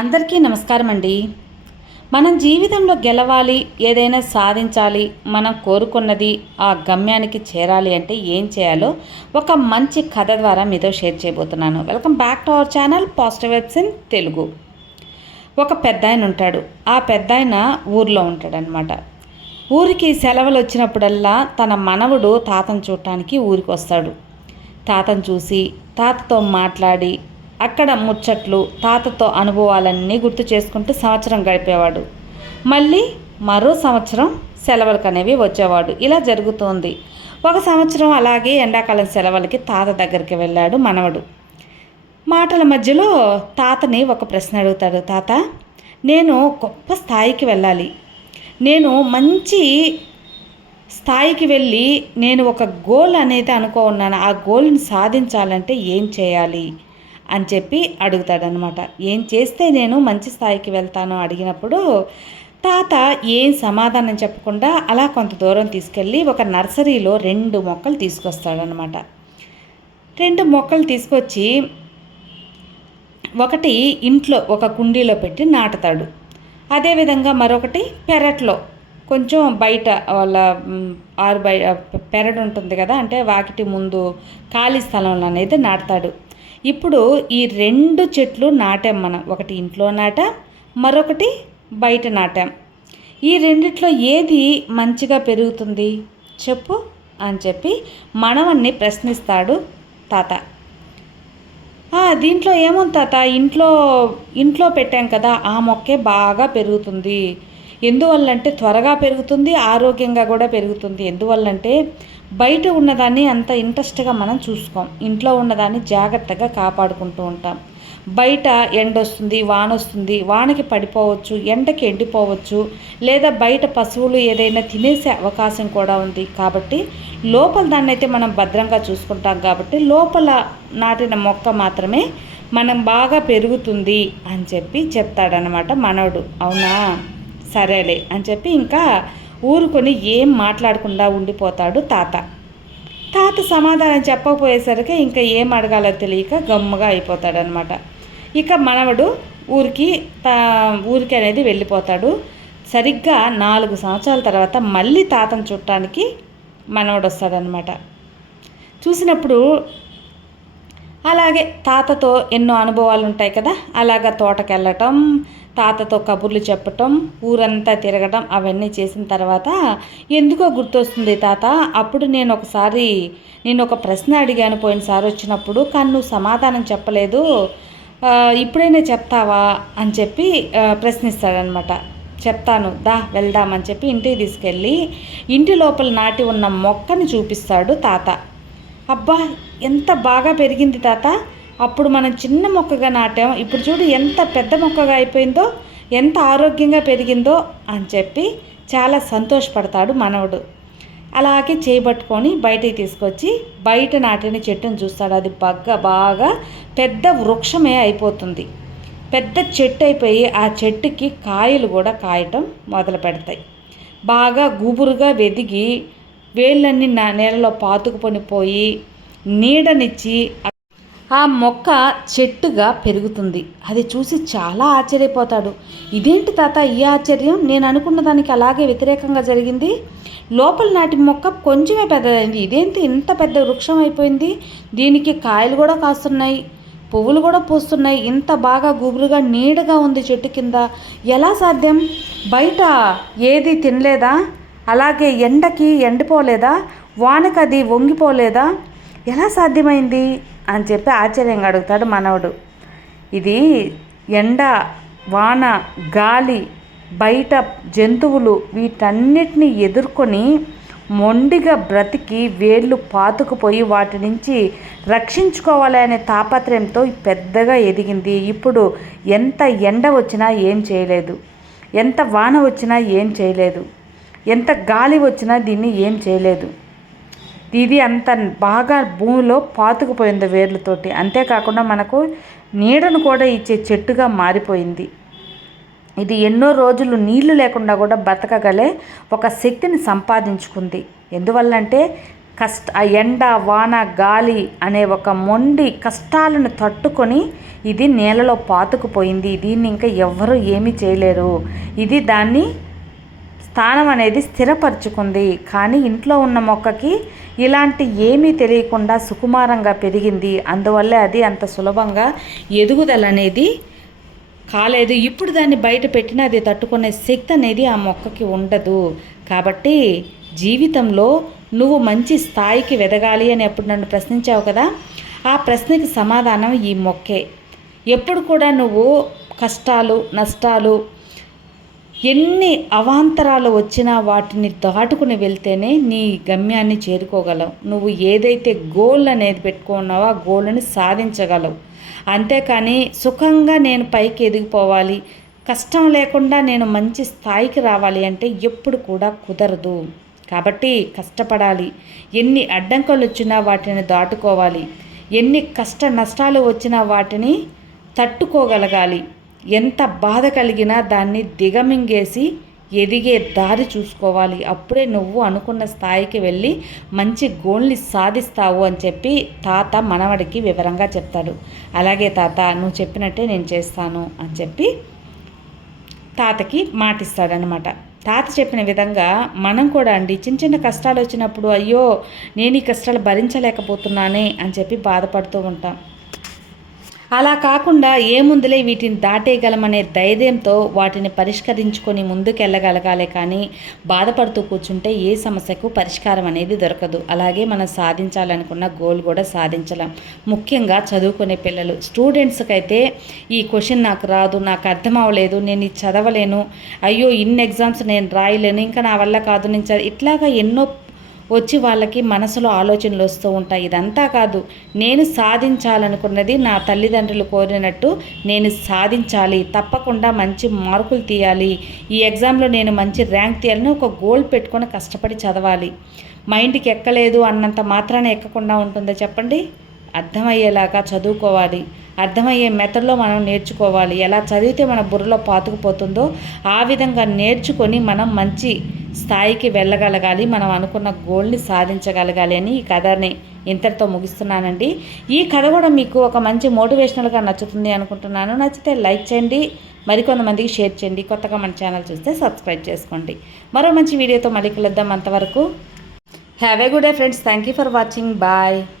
అందరికీ నమస్కారం అండి మనం జీవితంలో గెలవాలి ఏదైనా సాధించాలి మనం కోరుకున్నది ఆ గమ్యానికి చేరాలి అంటే ఏం చేయాలో ఒక మంచి కథ ద్వారా మీతో షేర్ చేయబోతున్నాను. Welcome back to our channel positive vibes in Telugu. ఒక పెద్ద ఆయన ఉంటాడు. ఆ పెద్ద ఆయన ఊర్లో ఉంటాడనమాట ఊరికి సెలవులు వచ్చినప్పుడల్లా తన మనవడు తాతను చూడటానికి ఊరికి వస్తాడు తాతను చూసి తాతతో మాట్లాడి అక్కడ ముచ్చట్లు తాతతో అనుభవాలన్నీ గుర్తు చేసుకుంటూ సంవత్సరం గడిపేవాడు. మళ్ళీ మరో సంవత్సరం సెలవులకు అనేవి వచ్చేవాడు. ఇలా జరుగుతోంది. ఒక సంవత్సరం అలాగే ఎండాకాలం సెలవులకి తాత దగ్గరికి వెళ్ళాడు మనవడు. మాటల మధ్యలో తాతని ఒక ప్రశ్న అడుగుతాడు. తాత నేను గొప్ప స్థాయికి వెళ్ళాలి. నేను మంచి స్థాయికి వెళ్ళి నేను ఒక గోల్ అనేది అనుకో ఉన్నాను ఆ గోల్ని సాధించాలంటే ఏం చేయాలి? అని చెప్పి అడుగుతాడనమాట ఏం చేస్తే నేను మంచి స్థాయికి వెళ్తాను? అడిగినప్పుడు తాత ఏం సమాధానం చెప్పకుండా అలా కొంత దూరం తీసుకెళ్ళి ఒక నర్సరీలో రెండు మొక్కలు తీసుకొస్తాడనమాట రెండు మొక్కలు తీసుకొచ్చి ఒకటి ఇంట్లో ఒక కుండీలో పెట్టి నాటుతాడు. అదేవిధంగా మరొకటి పెరట్లో. కొంచెం బయట వాళ్ళ ఆరు బయ పెరడు ఉంటుంది కదా అంటే వాకిటి ముందు ఖాళీ స్థలంలో అనేది నాటుతాడు. ఇప్పుడు ఈ రెండు చెట్లు నాటాం మనం. ఒకటి ఇంట్లో నాటాం మరొకటి బయట నాటాం. ఈ రెండిట్లో ఏది మంచిగా పెరుగుతుంది? చెప్పు అని చెప్పి మనవన్ని ప్రశ్నిస్తాడు తాత. దీంట్లో ఏముంది తాత? ఇంట్లో ఇంట్లో పెట్టాం కదా ఆ మొక్కే బాగా పెరుగుతుంది. ఎందువల్లంటే త్వరగా పెరుగుతుంది ఆరోగ్యంగా కూడా పెరుగుతుంది. ఎందువల్లంటే బయట ఉన్నదాన్ని అంత ఇంట్రెస్ట్గా మనం చూసుకోం. ఇంట్లో ఉన్నదాన్ని జాగ్రత్తగా కాపాడుకుంటూ ఉంటాం. బయట ఎండ వస్తుంది వాన వస్తుంది వానకి పడిపోవచ్చు ఎండకి ఎండిపోవచ్చు లేదా బయట పశువులు ఏదైనా తినేసే అవకాశం కూడా ఉంది. కాబట్టి లోపల దాన్ని అయితే మనం భద్రంగా చూసుకుంటాం కాబట్టి లోపల నాటిన మొక్క మాత్రమే మనం బాగా పెరుగుతుంది అని చెప్పి చెప్తాడనమాట మనవడు అవునా? సరేలే అని చెప్పి ఇంకా ఊరుకొని ఏం మాట్లాడకుండా ఉండిపోతాడు తాత. తాత సమాధానం చెప్పకపోయేసరికి ఇంకా ఏం అడగాలో తెలియక గమ్ముగా అయిపోతాడనమాట. ఇక మనవడు ఊరికి తా ఊరికి అనేది వెళ్ళిపోతాడు. సరిగ్గా నాలుగు సంవత్సరాల తర్వాత మళ్ళీ తాతను చుట్టానికి మనవడు వస్తాడనమాట చూసినప్పుడు అలాగే తాతతో ఎన్నో అనుభవాలు ఉంటాయి కదా అలాగ తోటకెళ్ళటం తాతతో కబుర్లు చెప్పటం ఊరంతా తిరగటం అవన్నీ చేసిన తర్వాత ఎందుకో గుర్తొస్తుంది తాత? అప్పుడు నేను ఒకసారి నేను ఒక ప్రశ్న అడిగాను పోయినసారి వచ్చినప్పుడు కానీ నువ్వు సమాధానం చెప్పలేదు. ఇప్పుడైనా చెప్తావా? అని చెప్పి ప్రశ్నిస్తాడనమాట చెప్తాను. దా వెళ్దామని చెప్పి ఇంటికి తీసుకెళ్ళి ఇంటి లోపల నాటి ఉన్న మొక్కని చూపిస్తాడు తాత. అబ్బా! ఎంత బాగా పెరిగింది తాత. అప్పుడు మనం చిన్న మొక్కగా నాటాం. ఇప్పుడు చూడు ఎంత పెద్ద మొక్కగా అయిపోయిందో ఎంత ఆరోగ్యంగా పెరిగిందో అని చెప్పి చాలా సంతోషపడతాడు మనవడు. అలాగే చేయబట్టుకొని బయటికి తీసుకొచ్చి బయట నాటిన చెట్టును చూస్తాడు. అది బగ్గ బాగా పెద్ద వృక్షమే అయిపోతుంది. పెద్ద చెట్టు అయిపోయి ఆ చెట్టుకి కాయలు కూడా కాయటం మొదలు పెడతాయి. బాగా గుబురుగా వెదిగి వేళ్ళన్నీ నా నేలలో పాతుకుకొని పోయి నీడనిచ్చి ఆ మొక్క చెట్టుగా పెరుగుతుంది. అది చూసి చాలా ఆశ్చర్యపోతాడు. ఇదేంటి తాత ఈ ఆశ్చర్యం? నేను అనుకున్న దానికి అలాగే వ్యతిరేకంగా జరిగింది. లోపల నాటి మొక్క కొంచెమే పెద్దదైంది. ఇదేంటి ఇంత పెద్ద వృక్షం అయిపోయింది? దీనికి కాయలు కూడా కాస్తున్నాయి. పువ్వులు కూడా పూస్తున్నాయి. ఇంత బాగా గుబురుగా నీడగా ఉంది చెట్టు కింద. ఎలా సాధ్యం? బయట ఏది తినలేదా? అలాగే ఎండకి ఎండిపోలేదా? వానకి అది వంగిపోలేదా? ఎలా సాధ్యమైంది? అని చెప్పి ఆశ్చర్యంగా అడుగుతాడు మనవడు. ఇది ఎండ వాన గాలి బయట జంతువులు వీటన్నిటిని ఎదుర్కొని మొండిగా బ్రతికి వేళ్ళు పాతుకుపోయి వాటి నుంచి రక్షించుకోవాలి అనే తాపత్రయంతో పెద్దగా ఎదిగింది. ఇప్పుడు ఎంత ఎండ వచ్చినా ఏం చేయలేదు. ఎంత వాన వచ్చినా ఏం చేయలేదు. ఎంత గాలి వచ్చినా దీన్ని ఏం చేయలేదు. ఇది అంత బాగా భూమిలో పాతుకుపోయింది వేర్లతోటి. అంతేకాకుండా మనకు నీడను కూడా ఇచ్చే చెట్టుగా మారిపోయింది. ఇది ఎన్నో రోజులు నీళ్ళు లేకుండా కూడా బతకగలే ఒక శక్తిని సంపాదించుకుంది. ఎందువల్లంటే కష్ట ఆ ఎండ వాన గాలి అనే ఒక మొండి కష్టాలను తట్టుకొని ఇది నేలలో పాతుకుపోయింది. దీన్ని ఇంకా ఎవ్వరూ ఏమీ చేయలేరు. ఇది దాన్ని స్థానం అనేది స్థిరపరుచుకుంది. కానీ ఇంట్లో ఉన్న మొక్కకి ఇలాంటి ఏమీ తెలియకుండా సుకుమారంగా పెరిగింది. అందువల్లే అది అంత సులభంగా ఎదుగుదల అనేది కాలేదు. ఇప్పుడు దాన్ని బయట పెట్టినా అది తట్టుకునే శక్తి అనేది ఆ మొక్కకి ఉండదు. కాబట్టి జీవితంలో నువ్వు మంచి స్థాయికి వెదగాలి అని ఎప్పుడు నన్ను ప్రశ్నించావు కదా? ఆ ప్రశ్నకి సమాధానం ఈ మొక్కే. ఎప్పుడు కూడా నువ్వు కష్టాలు నష్టాలు ఎన్ని అవాంతరాలు వచ్చినా వాటిని దాటుకుని వెళ్తేనే నీ గమ్యాన్ని చేరుకోగలవు నువ్వు ఏదైతే గోల్ అనేది పెట్టుకున్నావో ఆ గోల్ని సాధించగలవు. అంతేకాని సుఖంగా నేను పైకి ఎదిగిపోవాలి. కష్టం లేకుండా నేను మంచి స్థాయికి రావాలి అంటే ఎప్పుడు కూడా కుదరదు. కాబట్టి కష్టపడాలి. ఎన్ని అడ్డంకులు వచ్చినా వాటిని దాటుకోవాలి. ఎన్ని కష్ట నష్టాలు వచ్చినా వాటిని తట్టుకోగలగాలి. ఎంత బాధ కలిగినా దాన్ని దిగమింగేసి ఎదిగే దారి చూసుకోవాలి. అప్పుడే నువ్వు అనుకున్న స్థాయికి వెళ్ళి మంచి గోల్ని సాధిస్తావు అని చెప్పి తాత మనవడికి వివరంగా చెప్తాడు. అలాగే తాత నువ్వు చెప్పినట్టే నేను చేస్తాను అని చెప్పి తాతకి మాటిస్తాడనమాట తాత చెప్పిన విధంగా మనం కూడా అండి చిన్న చిన్న కష్టాలు వచ్చినప్పుడు అయ్యో నేను ఈ కష్టాలు భరించలేకపోతున్నానే అని చెప్పి బాధపడుతూ ఉంటాం. అలా కాకుండా ఏముందులే వీటిని దాటేయగలమనే ధైర్యంతో వాటిని పరిష్కరించుకొని ముందుకెళ్ళగలగాలే కానీ బాధపడుతూ కూర్చుంటే ఏ సమస్యకు పరిష్కారం అనేది దొరకదు. అలాగే మనం సాధించాలనుకున్న గోల్ కూడా సాధించలేం. ముఖ్యంగా చదువుకునే పిల్లలు. స్టూడెంట్స్కి అయితే ఈ క్వశ్చన్ నాకు రాదు నాకు అర్థం అవ్వలేదు నేను ఇది చదవలేను అయ్యో ఇన్ని ఎగ్జామ్స్ నేను రాయలేను ఇంకా నా వల్ల కాదు నేను ఇట్లాగా ఎన్నో వచ్చి వాళ్ళకి మనసులో ఆలోచనలు వస్తూ ఉంటాయి. ఇదంతా కాదు నేను సాధించాలనుకున్నది నా తల్లిదండ్రులు కోరినట్టు నేను సాధించాలి. తప్పకుండా మంచి మార్కులు తీయాలి. ఈ ఎగ్జామ్లో నేను మంచి ర్యాంక్ తీయాలని ఒక గోల్ పెట్టుకొని కష్టపడి చదవాలి. మైండ్కి ఎక్కలేదు అన్నంత మాత్రాన ఎక్కకుండా ఉంటుందో చెప్పండి? అర్థమయ్యేలాగా చదువుకోవాలి. అర్థమయ్యే మెథడ్లో మనం నేర్చుకోవాలి. ఎలా చదివితే మన బుర్రలో పాతుకుపోతుందో ఆ విధంగా నేర్చుకొని మనం మంచి స్థాయికి వెళ్ళగలగాలి. మనం అనుకున్న గోల్ని సాధించగలగాలి అని ఈ కథని ఇంతటితో ముగిస్తున్నానండి. ఈ కథ కూడా మీకు ఒక మంచి మోటివేషనల్గా నచ్చుతుంది అనుకుంటున్నాను. నచ్చితే లైక్ చేయండి. మరికొంతమందికి షేర్ చేయండి. కొత్తగా మన ఛానల్ చూస్తే సబ్స్క్రైబ్ చేసుకోండి. మరో మంచి వీడియోతో మళ్ళీ కలుద్దాం అంతవరకు. Have a good day friends thank you for watching bye